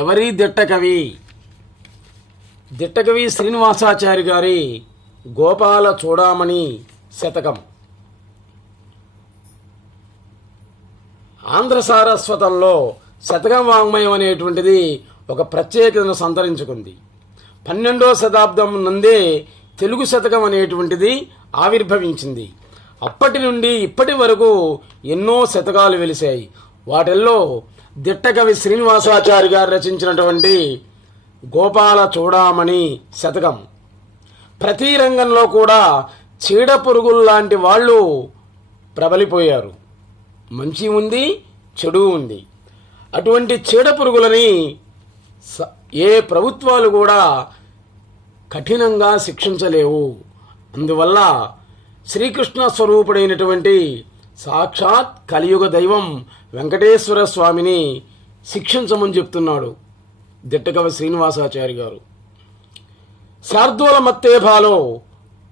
ఎవరి దిట్టకవి దిట్టకవి శ్రీనివాసాచారి గారి గోపాల చూడామణి శతకం. ఆంధ్ర సారస్వతంలో శతకం వాంగ్మయం అనేటువంటిది ఒక ప్రత్యేకతను సంతరించుకుంది. పన్నెండో శతాబ్దం నుండే తెలుగు శతకం అనేటువంటిది ఆవిర్భవించింది. అప్పటి నుండి ఇప్పటి వరకు ఎన్నో శతకాలు వెలిశాయి. వాటిల్లో దిట్టకవి శ్రీనివాసాచారి గారు రచించినటువంటి గోపాల చూడామణి శతకం. ప్రతి రంగంలో కూడా చీడ పురుగుల్లాంటి వాళ్ళు ప్రబలిపోయారు. మంచి ఉంది చెడు ఉంది. అటువంటి చీడ పురుగులని స- ఏ ప్రభుత్వాలు కూడా కఠినంగా శిక్షించలేవు. అందువల్ల శ్రీకృష్ణ స్వరూపుడైనటువంటి సాక్షాత్ కలియుగ దైవం వెంకటేశ్వర స్వామిని శిక్షించమని చెప్తున్నాడు దిట్టకవి శ్రీనివాసాచారి గారు. శార్దూల మత్తేభాలో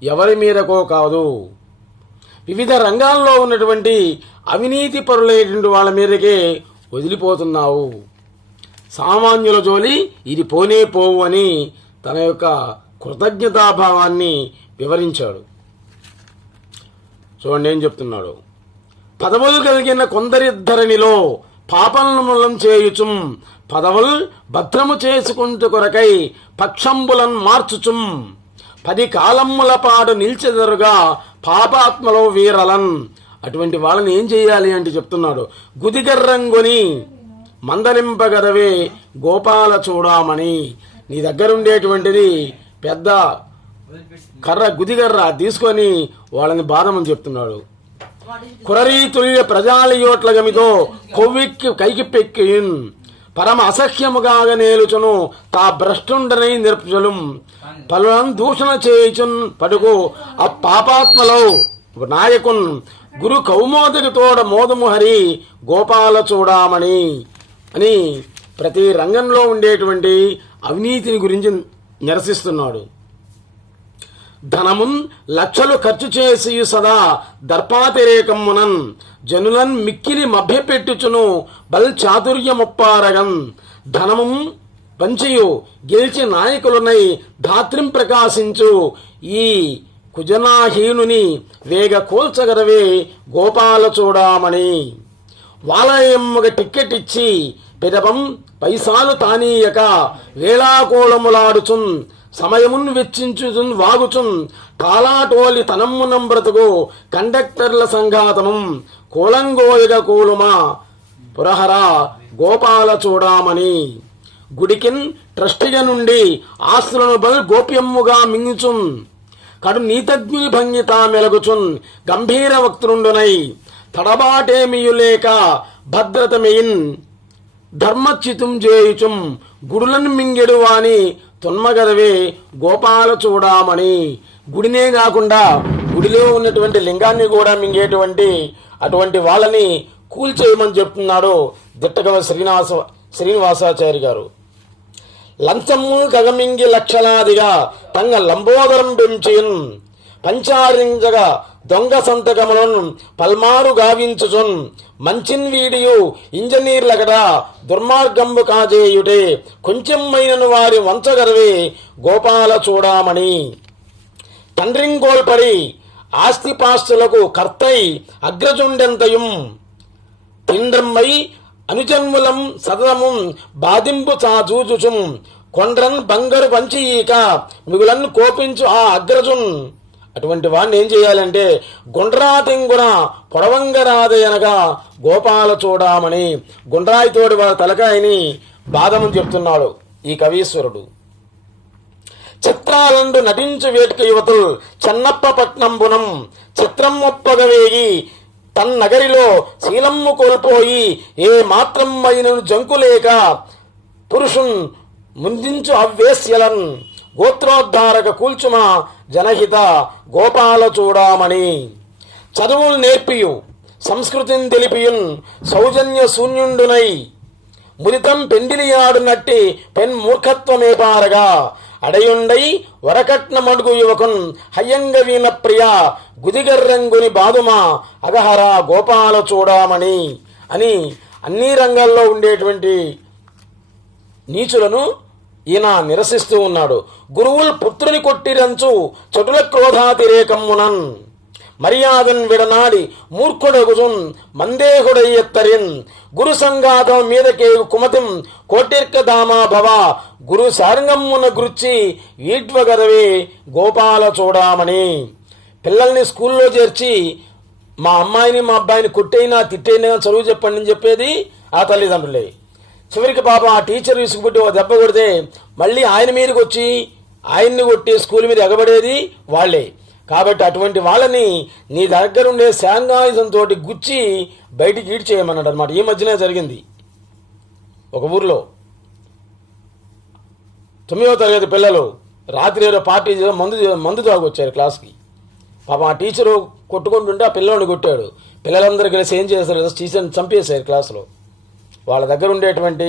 ఎవరి మీదకో కాదు. వివిధ రంగాల్లో ఉన్నటువంటి అవినీతి పరులైనటువంటి వాళ్ళ మీదకే వదిలిపోతున్నావు. సామాన్యుల జోలి ఇది పోనే పోవు అని తన యొక్క కృతజ్ఞతాభావాన్ని వివరించాడు. చూడండి ఏం చెప్తున్నాడు. పదవులు కలిగిన కొందరిద్దరినిలో పాపలను చేయుచుం పదవులు భద్రము చేసుకుంటు కొరకై పక్షంబులన్ మార్చుచుం. పది కాలమ్ముల పాటు నిల్చెదరుగా పాపాత్మలో వీరలన్. అటువంటి వాళ్ళని ఏం చేయాలి అంటే చెప్తున్నాడు. గుదిగర్రంగుని మందలింపగదవే గోపాల చూడామని నీ దగ్గర ఉండేటువంటిది పెద్ద కర్ర గుదిగర్ర తీసుకొని వాళ్ళని బాధమని చెప్తున్నాడు. కురరీతుల్య ప్రజాలయోట్ల గమితో కొవ్వెక్కి కైకి పరమ అసహ్యముగాగ నేలుచును తా భ్రష్టుండనై నిర్పుజలం పలులను దూషణ చేయుచున్ పడుకు ఆ పాపాత్మలో. నాయకున్ గురు కౌమోదరి తోడ మోదము హరి గోపాల చూడామణి. అని ప్రతి రంగంలో ఉండేటువంటి అవినీతిని గురించి నిరసిస్తున్నాడు. ధనమున్ లక్షలు ఖర్చు చేసి సదా దర్పాతిరేకమునన్. జనులన్ మిక్కిలి మభ్యపెట్టుచును బల్ చాతుర్యముప్పారగన్. ధనము పంచియు గెలిచి నాయకులనై ధాత్రిం ప్రకాశించు. ఈ కుజనాహీనుని వేగ కోల్చగరవే గోపాల చూడామణి వాలయమ్మగ టిక్కెట్ ఇచ్చి పిదపం పైసాలు తానీయక వేళాకోళములాడుచున్. సమయమున్ వెచ్చించుచున్ వాగుచున్ కాలాటోలి తనమ్మునం బ్రతుకు కండక్టర్ల సంఘాతమం కోలంగోయగ కూలుమా. పురహర గోపాల చూడామని గుడికిన్ ట్రస్టిగ నుండి ఆస్తులను బల్ గోప్యమ్ముగా మింగుచున్. కడు నీతజ్ఞుని భంగిత మెలగుచున్ గంభీర వక్తులుండునై తడబాటేమియులేక భద్రత మెయిన్. చేయుచుం గుడులను మింగెడు వాని తున్మగదవి గోపాల చూడామణి. గుడినే కాకుండా గుడిలో ఉన్నటువంటి లింగాన్ని కూడా మింగేటువంటి అటువంటి వాళ్ళని కూల్చేయమని చెప్తున్నాడు దిట్టగవ శ్రీనివాస శ్రీనివాసాచారి గారు. లంచము గగమింగి లక్షలాదిగా తంగ లంబోదరం పెంచిన్ పంచారింజగా దొంగ సంతకములను పల్మారు గావించుచున్. మంచిన్ వీడియు ఇంజనీర్లగడ దుర్మార్గంబు కాజేయుటే. కొంచెమ్మైనను వారి వంచగరవే గోపాల చూడామణి. తండ్రింగోల్పడి ఆస్తిపాస్తులకు కర్తై అగ్రజుండెంతయుం. తిండ్రమ్మై అనుజన్ములం సతతము బాధింపు చాచూచుచుం కొండ్రన్ బంగరు పంచి ఈక మిగులన్ కోపించు ఆ అగ్రజున్. అటువంటి వాడిని ఏం చేయాలంటే గుండ్రాతింగున పొడవంగరాదయనగా గోపాల చూడామని గుండ్రాయితోడి వారి తలకాయని బాధమని చెప్తున్నాడు ఈ కవీశ్వరుడు. చిత్రాలండు నటించు వేట్క యువతులు చెన్నప్ప పట్నంబునం చిత్రం తన్నగరిలో శీలమ్ము కోల్పోయి ఏ మాత్రం అయినను జంకులేక పురుషున్ ముందించు అవ్వేశ్యలన్ గోత్రోద్ధారక కూల్చుమా జనహిత గోపాల చూడామణి. చదువులు నేర్పియు సంస్కృతిని తెలిపియున్ సౌజన్య శూన్యుండునై. మురితం పెండిలియాడునట్టి పెన్ మూర్ఖత్వమే పారగా అడయుండై వరకట్న మడుగు యువకున్ హయ్యంగవీన ప్రియ గుదిగర్రంగుని బాదుమా అగహర గోపాల చూడామణి అని అన్ని రంగాల్లో ఉండేటువంటి నీచులను ఈయన నిరసిస్తూ ఉన్నాడు. గురువుల్ పుత్రుని కొట్టిరంచు చటుల క్రోధాతిరేకమ్మునన్ మర్యాదన్ విడనాడి మూర్ఖుడగుజున్ మందేహుడయ్యత్తరిన్. గురు సంఘాతం మీదకే కుమతిం కోటిర్క దామా భవ. గురు సారంగమ్మున గుర్చి ఈడ్వగదవే గోపాల చూడామని పిల్లల్ని స్కూల్లో చేర్చి మా అమ్మాయిని మా అబ్బాయిని కొట్టైనా తిట్టైనా చదువు చెప్పండి అని చెప్పేది ఆ తల్లిదండ్రులే. చివరికి పాప ఆ టీచర్ విసుగుబుట్టి ఒక దెబ్బ కొడితే మళ్ళీ ఆయన మీదకి వచ్చి ఆయన్ని కొట్టి స్కూల్ మీద ఎగబడేది వాళ్ళే. కాబట్టి అటువంటి వాళ్ళని నీ దగ్గర ఉండే శాంగాయుధంతో గుచ్చి బయటికి ఈడ్చేయమన్నాడు అనమాట ఈ మధ్యనే జరిగింది. ఒక ఊర్లో తొమ్మిదవ తరగతి పిల్లలు రాత్రి ఏదో పార్టీ చేసి మందు మందు తాగొచ్చారు క్లాస్కి. పాపం ఆ టీచరు కొట్టుకుంటుంటే ఆ పిల్లల్ని కొట్టాడు. పిల్లలందరూ కలిసి ఏం చేశారు? టీచర్ని చంపేశారు క్లాసులో. వాళ్ళ దగ్గర ఉండేటువంటి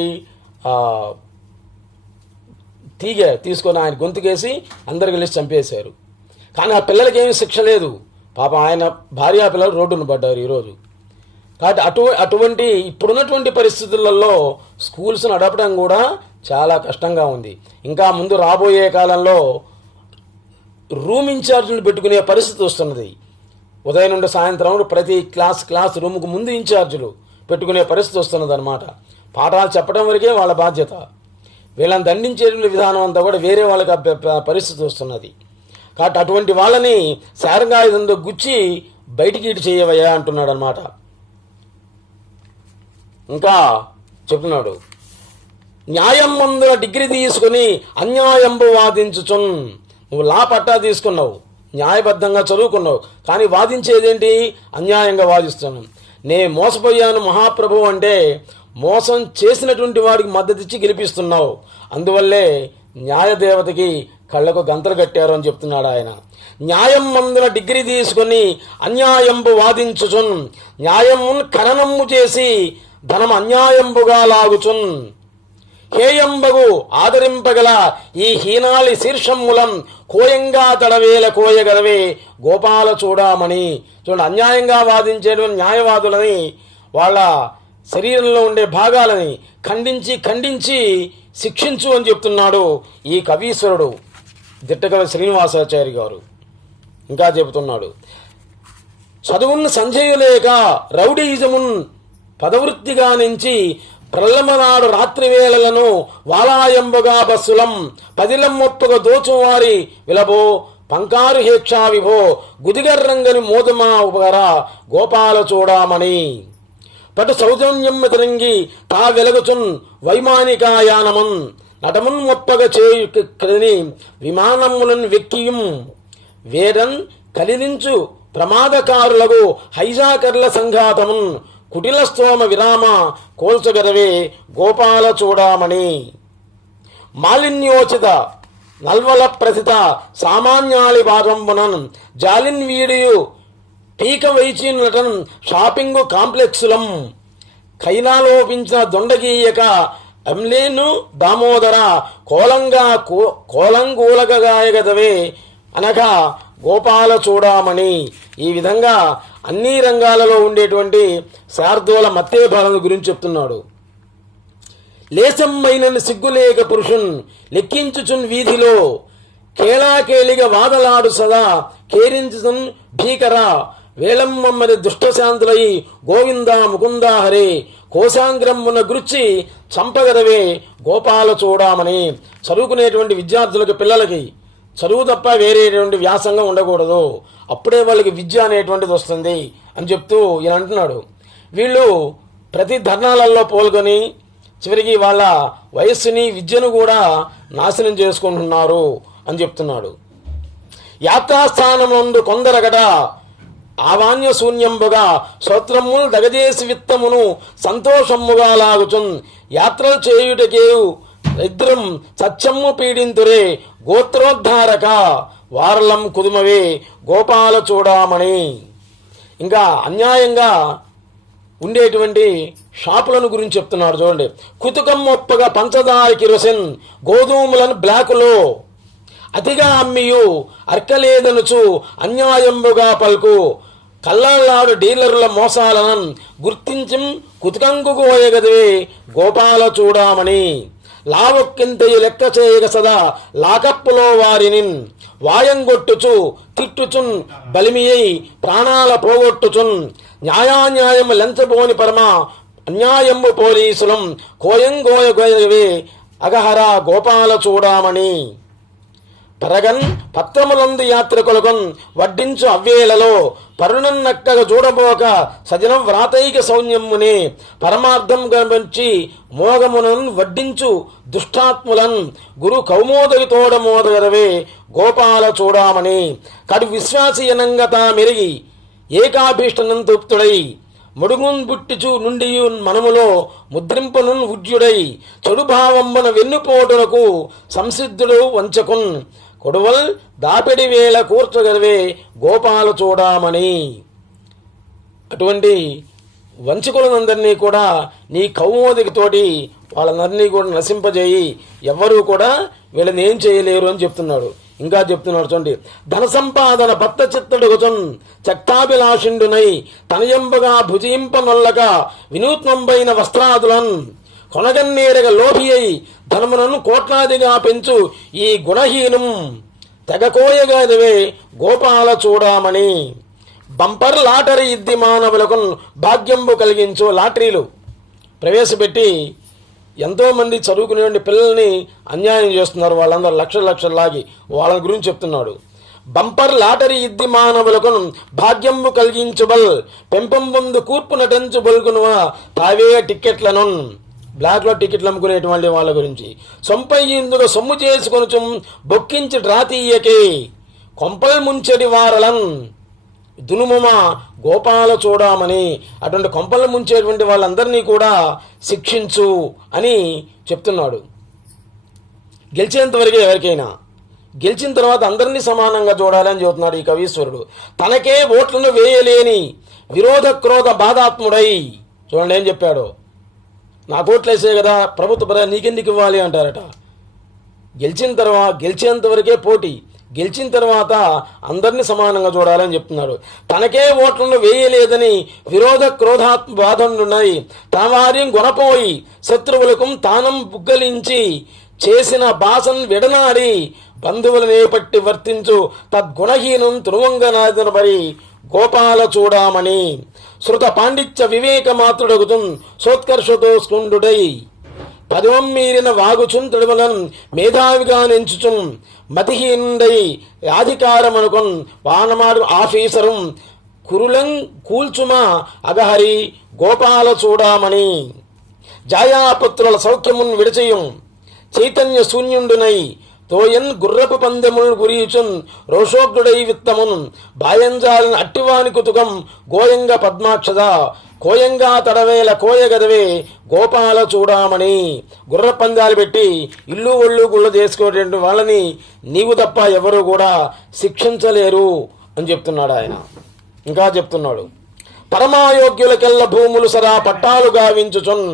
తీగ తీసుకొని ఆయన గొంతుకేసి అందరు కలిసి చంపేశారు. కానీ ఆ పిల్లలకి ఏమీ శిక్ష లేదు. పాపం ఆయన భార్య పిల్లలు రోడ్డును పడ్డారు ఈరోజు. కాబట్టి అటు అటువంటి ఇప్పుడున్నటువంటి పరిస్థితులలో స్కూల్స్ నడపడం కూడా చాలా కష్టంగా ఉంది. ఇంకా ముందు రాబోయే కాలంలో రూమ్ ఇన్ఛార్జ్ని పెట్టుకునే పరిస్థితి వస్తున్నది. ఉదయం నుండి సాయంత్రం ప్రతి క్లాస్ క్లాస్ రూమ్కు ముందు ఇన్ఛార్జులు. పెట్టుకునే పరిస్థితి వస్తున్నది అనమాట పాఠాలు చెప్పడం వరకే వాళ్ళ బాధ్యత. వీళ్ళని దండించే విధానం అంతా కూడా వేరే వాళ్ళకి పరిస్థితి వస్తున్నది. కాబట్టి అటువంటి వాళ్ళని శారంగాయుధంతో గుచ్చి బయటికి ఇటు చేయవయ్యా అంటున్నాడు అనమాట ఇంకా చెప్తున్నాడు. న్యాయం ముందుల డిగ్రీ తీసుకుని అన్యాయంబు వాదించుచున్. నువ్వు లా పట్టా తీసుకున్నావు. న్యాయబద్ధంగా చదువుకున్నావు. కానీ వాదించేదేంటి? అన్యాయంగా వాదిస్తున్నావు. నే మోసపోయాను మహాప్రభు అంటే మోసం చేసినటువంటి వాడికి మద్దతిచ్చి గెలిపిస్తున్నావు. అందువల్లే న్యాయదేవతకి కళ్ళకు గంతలు కట్టారు అని చెప్తున్నాడు ఆయన. న్యాయం మందున డిగ్రీ తీసుకొని అన్యాయంబు వాదించుచున్ న్యాయమున్ ఖననము చేసి ధనం అన్యాయంబుగా లాగుచున్. హేయంబగు ఆదరింపగల ఈ హీనాళి శీర్షమ్ములం కోయంగా తడవేల కోయగలవే గోపాల చూడామణి చూడండి అన్యాయంగా వాదించేటువంటి న్యాయవాదులని వాళ్ళ శరీరంలో ఉండే భాగాలని ఖండించి ఖండించి శిక్షించు అని చెప్తున్నాడు ఈ కవీశ్వరుడు దిట్టగల శ్రీనివాసాచారి గారు. ఇంకా చెబుతున్నాడు చదువును సంజయులేక రౌడీజమున్ పదవృత్తిగా నుంచి ప్రల్లమనాడు రాత్రి వేళలను వాలాయంబుగా బస్సులం పదిలమ్మొప్పుగా దోచువారి విలబో పంకారు హేక్షా విభో గుదిగర్రంగని మోదుమా ఉపగర గోపాల చూడామణి పటు సౌజన్యం తిరంగి తా వెలగుచున్ వైమానికాయానమన్ నటమున్ మొప్పగ చేయు కదని విమానములను వెక్కియం. వేరన్ కలిలించు ప్రమాదకారులకు హైజాకర్ల సంఘాతమున్ కుటిల స్తోమ విరామ కోల్చగరవే గోపాల చూడామణి. మాలిన్యోచిత నల్వల ప్రసిత సామాన్యాళి భాగంబునన్ జాలిన్ వీడియు టీక వైచినటన్ షాపింగ్ కాంప్లెక్సులం. కైనాలోపించిన దొండగీయక అమ్లేను దామోదర కోలంగా కో- అనగా గోపాల చూడామణి. ఈ విధంగా అన్ని రంగాలలో ఉండేటువంటి శార్దూల మత్తేభాలను గురించి చెప్తున్నాడు. లేసమ్మైన సిగ్గులేక పురుషున్ లెక్కించుచున్ వీధిలో కేళాకేళిగా వాదలాడు సదా కేరించుచున్ భీకర వేళమ్మమ్మని దుష్టశాంతులై గోవిందా ముకుందా హరే కోశాంగ్రమ్మున గురిచి చంపగదవే గోపాల చూడామని చదువుకునేటువంటి విద్యార్థులకు పిల్లలకి చదువు తప్ప వేరేటువంటి వ్యాసంగం ఉండకూడదు. అప్పుడే వాళ్ళకి విద్య అనేటువంటిది వస్తుంది అని చెప్తూ ఈయన అంటున్నాడు. వీళ్ళు ప్రతి ధర్నాలలో పాల్గొని చివరికి వాళ్ళ వయస్సుని విద్యను కూడా నాశనం చేసుకుంటున్నారు అని చెప్తున్నాడు. యాత్రాస్థానముందు కొందరగట ఆవాన్య శూన్యంబుగా శ్రోత్రములు దగజేసి విత్తమును సంతోషముగా లాగుచున్ యాత్రలు చేయుటకేవు ఇద్దరం సత్యము పీడింతురే గోత్రోద్ధారక. వారలం కుదుమవే గోపాల చూడామణి. ఇంకా అన్యాయంగా ఉండేటువంటి షాపులను గురించి చెప్తున్నారు చూడండి. కుతుకం మొప్పగా పంచదార కిరోసిన్ గోధుమలను బ్లాకులో. అతిగా అమ్మియు అర్కలేదనుచు అన్యాయంబుగా పలుకు. కళ్ళాడు డీలర్ల మోసాలను గుర్తించి కుతుకంకు గోయగదివే గోపాల చూడామని లావొక్కింతయి లెక్క చేయగ సదా లాకప్పులో వారిని వాయంగొట్టుచు తిట్టుచున్ బలిమియై ప్రాణాల పోగొట్టుచున్. న్యాయాన్యాయం లెంచబోని పరమ అన్యాయంబు పోలీసులం కోయంగోయ గోయవే అగహర గోపాల చూడామణి పరగన్ పత్రములందు యాత్రికులగన్ వడ్డించు అవ్వేలలో పరుణన్నక్కగ చూడబోక సజనం వ్రాతైక సౌన్యమునే పరమార్థం గమనించి మోగమునన్ వడ్డించు దుష్టాత్ములన్ గురు కౌమోదరి తోడమోదరవే గోపాల చూడామని కడు విశ్వాసీయనంగత మెరిగి ఏకాభీష్టనం తృప్తుడై ముడుగున్ బుట్టిచు నుండి మనములో ముద్రింపనున్ ఉజ్యుడై చెడు భావంబన వెన్నుపోటునకు సంసిద్ధుడు వంచకున్ కొడువల్ దాపిడి వేళ కూర్చగరివే గోపాల చూడామని. అటువంటి వంచకులందరినీ కూడా నీ కౌమోదికతోటి వాళ్ళందరినీ కూడా నశింపజేయి. ఎవ్వరూ కూడా వీళ్ళని ఏం చేయలేరు అని చెప్తున్నాడు. ఇంకా చెప్తున్నాడు చూడండి. ధన సంపాదన భర్త గుజం చక్తాభిలాషిండునై తనయంబగా భుజింపనొల్లగా వినూత్నంబైన వస్త్రాదులన్. కొనగన్నేరగ లోభి అయి ధనమునను కోట్లాదిగా పెంచు ఈ గుణహీనం తెగకోయగాదివే గోపాల చూడామని బంపర్ లాటరీ ఇద్ది మానవులకు భాగ్యంబు కలిగించు లాటరీలు. ప్రవేశపెట్టి ఎంతోమంది చదువుకునేటువంటి పిల్లల్ని అన్యాయం చేస్తున్నారు వాళ్ళందరూ లక్షల లక్షలు లాగి వాళ్ళ గురించి చెప్తున్నాడు. బంపర్ లాటరీ ఇద్ది మానవులకు భాగ్యంబు కలిగించుబల్ పెంపం కూర్పు నటించు బల్గునువా తావే టిక్కెట్లను. బ్లాక్లో టికెట్లు అమ్ముకునేటువంటి వాళ్ళ గురించి. సొంపై ఇందులో సొమ్ము చేసుకొనుచు బొక్కించి డ్రా తీయకే. కొంపల్ ముంచెడి వారలన్. దునుమమ గోపాల చూడమని. అటువంటి కొంపలు ముంచేటువంటి వాళ్ళందరినీ కూడా శిక్షించు అని చెప్తున్నాడు. గెలిచేంతవరకే ఎవరికైనా. గెలిచిన తర్వాత అందరినీ సమానంగా చూడాలని చెబుతున్నాడు ఈ కవీశ్వరుడు. తనకే ఓట్లను వేయలేని విరోధ క్రోధ బాధాత్ముడై. చూడండి ఏం చెప్పాడు. నాకు ఓట్లు వేసే కదా ప్రభుత్వ పద నీకెందుకు ఇవ్వాలి అంటారట. గెలిచిన తర్వాత గెలిచేంత వరకే పోటీ. గెలిచిన తర్వాత అందరినీ సమానంగా చూడాలని చెప్తున్నాడు. తనకే ఓట్లను వేయలేదని విరోధ క్రోధాత్మ బాధలున్నాయి తన వారిని గుణపోయి శత్రువులకు తానం బుగ్గలించి చేసిన బాసన్ విడనాడి బంధువులనే పట్టి వర్తించు తద్గుణహీనం తృవంగనాథనబరి గోపాల చూడామని శృత పాండిత్య వివేక మాతృడగుతుం సోత్కర్షతో స్కుండుడై. పదవం మీరిన వాగుచున్ తడువలన్ మేధావిగా నెంచుచున్ మతిహీనుడై అధికారమనుకొన్ వానమాడు ఆఫీసరం కురులం కూల్చుమా అగహరి గోపాల చూడామణి. జాయాపుత్రుల సౌఖ్యమున్ విడచయం చైతన్య శూన్యుండునై తోయన్ గుర్రపు పందెములు గురీచున్ రోషోగ్రుడై విత్తమున్. బాయంజాలిన అట్టివాని కుతుకం గోయంగ పద్మాక్షద. కోయంగా తడవేల కోయగదవే గోపాల చూడామని గుర్ర పందాలు పెట్టి ఇల్లు ఒళ్ళు గుళ్ళ చేసుకోటువంటి వాళ్ళని నీవు తప్ప ఎవరు కూడా శిక్షించలేరు అని చెప్తున్నాడు ఆయన. ఇంకా చెప్తున్నాడు. పరమాయోగ్యులకెల్ల భూములు సదా పట్టాలు గావించుచున్.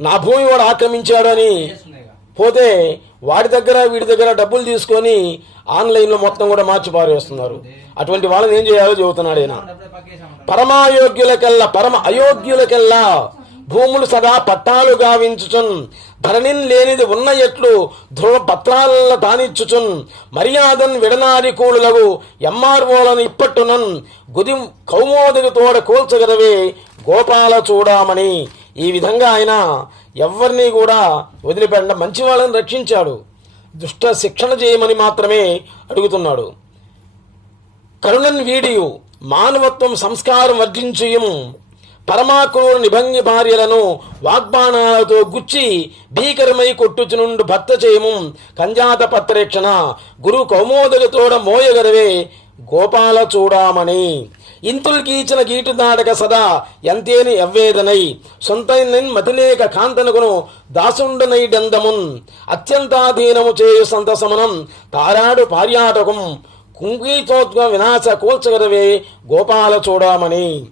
నా భూమి వాడు ఆక్రమించాడని పోతే వాడి దగ్గర వీడి దగ్గర డబ్బులు తీసుకొని ఆన్లైన్లో మొత్తం కూడా మార్చి పారేస్తున్నారు. అటువంటి వాళ్ళని ఏం చేయాలో చెబుతున్నాడు ఆయన పరమాయోగ్యులకెల్లా పరమ అయోగ్యులకెల్లా భూములు సదా పట్టాలు గావించుచున్ ధరణిన్ లేనిది ఉన్న ఎట్లు ధ్రువ పత్రాల తానిచ్చుచున్ మర్యాదన్ విడనారి కూలులవు ఎంఆర్ఓలను ఇప్పట్టునన్ గుది కౌమోదరి తోడ కూల్చగలవే గోపాల చూడామని ఈ విధంగా ఆయన ఎవరిని కూడా వదిలిపెట్ట మంచి వాళ్ళని రక్షించాడు. దుష్ట శిక్షణ చేయమని మాత్రమే అడుగుతున్నాడు. కరుణన్ వీడియు మానవత్వం సంస్కారం వర్జించుయం పరమాక్రూర నిభంగి భార్యలను వాగ్బాణాలతో గుచ్చి భీకరమై కొట్టుచునుండు భర్త చేయము. కంజాత పత్రేక్షణ గురు కౌమోదగతోడ మోయగరవే గోపాల చూడామని ఇంతుల్ గీచిన గీటు నాడక సదా ఎంతేని ఎవ్వేదనై? సొంత మతిలేక కాంతనుకును దాసుండనై డందమున్. అత్యంతాధీనము చేయు సంతసమనం తారాడు పార్యాటకం. కుంగీతోత్వ వినాశ కూల్చగరవే గోపాల చూడామని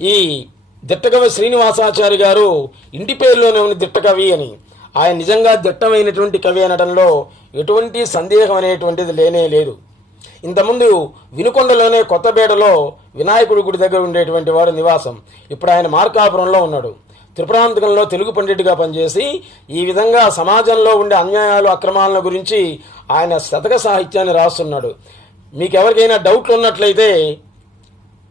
ఈ దిట్టకవి శ్రీనివాసాచారి గారు ఇంటి పేరులోనే ఉన్న దిట్టకవి అని. ఆయన నిజంగా దిట్టమైనటువంటి కవి అనడంలో ఎటువంటి సందేహం అనేటువంటిది లేనే లేదు. ఇంతకుముందు వినుకొండలోనే కొత్తబేడలో వినాయకుడి గుడి దగ్గర ఉండేటువంటి వారు నివాసం. ఇప్పుడు ఆయన మార్కాపురంలో ఉన్నాడు. త్రిపురాంతకంలో తెలుగు పండితుడిగా పనిచేసి ఈ విధంగా సమాజంలో ఉండే అన్యాయాలు అక్రమాలను గురించి ఆయన శతక సాహిత్యాన్ని రాస్తున్నాడు. మీకు ఎవరికైనా డౌట్లు ఉన్నట్లయితే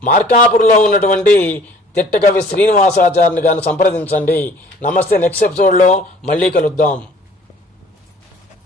మార్కాపురంలో ఉన్నటువంటి తిట్టకవి శ్రీనివాసాచార్యని గారిని సంప్రదించండి. నమస్తే నెక్స్ట్ ఎపిసోడ్లో మళ్ళీ కలుద్దాం.